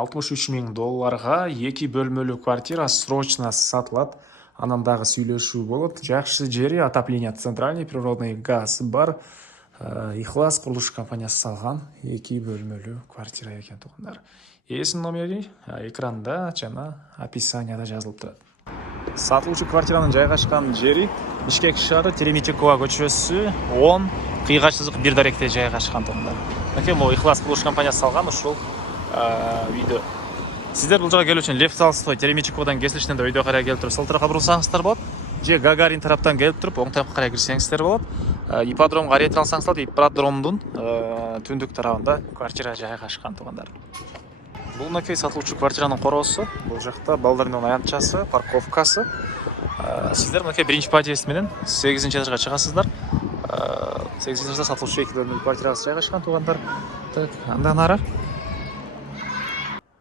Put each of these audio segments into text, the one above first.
$63.000 2 бөлмөлүү квартира срочно сатылат. Анан дагы сүйлөшүү болот. Жакшы жери, отопление центральный, природный газ бар. Ихлас курулуш компаниясы салган 2 бөлмөлүү квартира экен туугандар. Эсин номери экранда жана описанияда жазылып турат. Сатылуучу квартиранын жайгашкан жери Бишкек шаары Тереметикова көчөсү 10 кыйгач сызык 1 даректе жайгашкан туугандар. Мынакей могу Ихлас курулуш компаниясы салган ушул үйдө. Сиздер бул жага келүү үчүн Лев Толстой Тереметиковадан кесилиштен да өйдө карай келип туруп сол тарапка бурулсаңыздар болот. Же Гагарин тараптан келип туруп оң тарапка карай кирсеңиздер болот. Ипподромго арете алсаңыз болот. Ипподромдун түндүк тарабында квартира жайгашкан туугандар. Бул мынакей сатылуучу квартиранын короосу. Бул жакта балдардын аянтчасы, парковкасы. Сиздер мынакей биринчи подъезд менен 8-этажга чыгасыздар. 8-этажда сатылуучу 2 бөлмөлүү квартирасы жайгашкан туугандар. Так, андан ары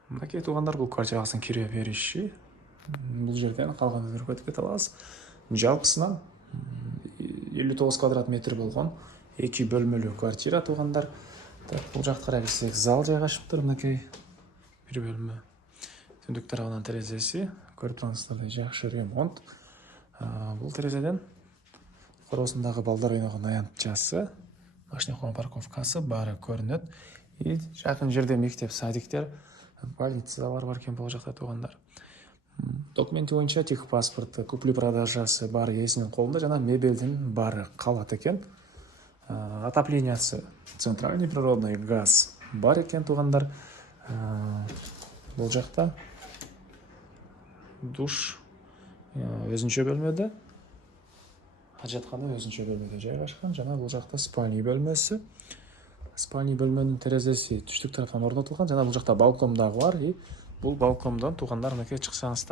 мынакей туугандар бул квартирасынын кире бериши. Бул жерден калган өйдөргө өтүп кете аласыз. Жалпысынан 59 квадрат метр болгон 2 бөлмөлүү квартира туугандар. Так, бул жакка карай кирсек зал жайгашыптыр. Мынакей бир бөлмө. Түндүк тарабынан терезеси, көрүп турасыздар, жакшы ремонт. Бул терезеден короосундагы балдар ойногон аянтчасы, машина койгон парковкасы баары көрүнөт. И жакын жерде мектеп, садиктер, полициялар бар экен бул жакта туугандар. Документи боюнча техпаспорт, купли-продажасы баары ээсинин колунда, жана мебелдин баары калат экен. Отоплениясы центральный природный газ бар экен туугандар. Бул жакта душ өзүнчө бөлмөдө, ажаткана өзүнчө бөлмөдө жайгашкан, жана бул жакта спальный бөлмөсү. Спальный бөлмөнүн терезеси түштүк тараптан орнотулган, жана бул жакта балкон дагы бар. И бул балкондон туугандар мынакей чыксаңыздар